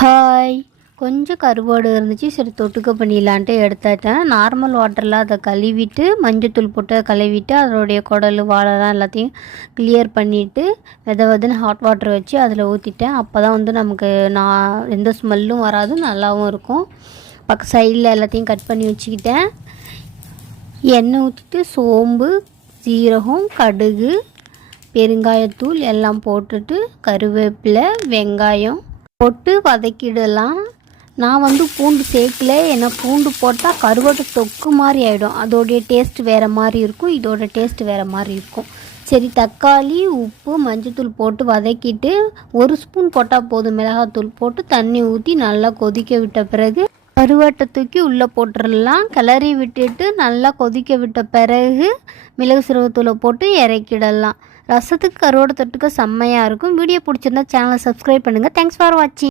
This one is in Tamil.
ஹாய். கொஞ்சம் கருவாடு இருந்துச்சு, சரி தொட்டுக்க பண்ணிடலான்ட்டு எடுத்துட்டேன். நார்மல் வாட்டரில் அதை கழுவிட்டு மஞ்சத்தூள் போட்டு கழுவிட்டு அதோடைய குடல் வாழைலாம் எல்லாத்தையும் கிளியர் பண்ணிவிட்டு வெதுன்னு ஹாட் வாட்டர் வச்சு அதில் ஊற்றிட்டேன். அப்போ தான் நமக்கு எந்த ஸ்மெல்லும் வராது, நல்லாவும் இருக்கும். பக்கம் சைடில் எல்லாத்தையும் கட் பண்ணி வச்சுக்கிட்டேன். எண்ணெய் ஊற்றிட்டு சோம்பு, சீரகம், கடுகு, பெருங்காயத்தூள் எல்லாம் போட்டுட்டு கருவேப்பிலை, வெங்காயம் போட்டு வதக்கிடலாம். நான் பூண்டு சேர்க்கல, ஏன்னா பூண்டு போட்டால் கருவாட்டு தொக்கு மாதிரி ஆகிடும். அதோடைய டேஸ்ட் வேறு மாதிரி இருக்கும், இதோட டேஸ்ட் வேறு மாதிரி இருக்கும். சரி, தக்காளி, உப்பு, மஞ்சத்தூள் போட்டு வதக்கிட்டு 1 ஸ்பூன் போட்டால் போதும். மிளகாத்தூள் போட்டு தண்ணி ஊற்றி நல்லா கொதிக்க விட்ட பிறகு கருவாட்டை தூக்கி உள்ளே போட்டுடலாம். கிளறி விட்டுட்டு நல்லா கொதிக்க விட்ட பிறகு மிளகு சீரகத்தூளை போட்டு இறக்கிடலாம். ரசத்துக்கு கருவாடு தொட்டுக்க செம்மையாக இருக்கும். வீடியோ பிடிச்சிருந்தா சேனலை சப்ஸ்கிரைப் பண்ணுங்கள். தேங்க்ஸ் ஃபார் வாட்சிங்.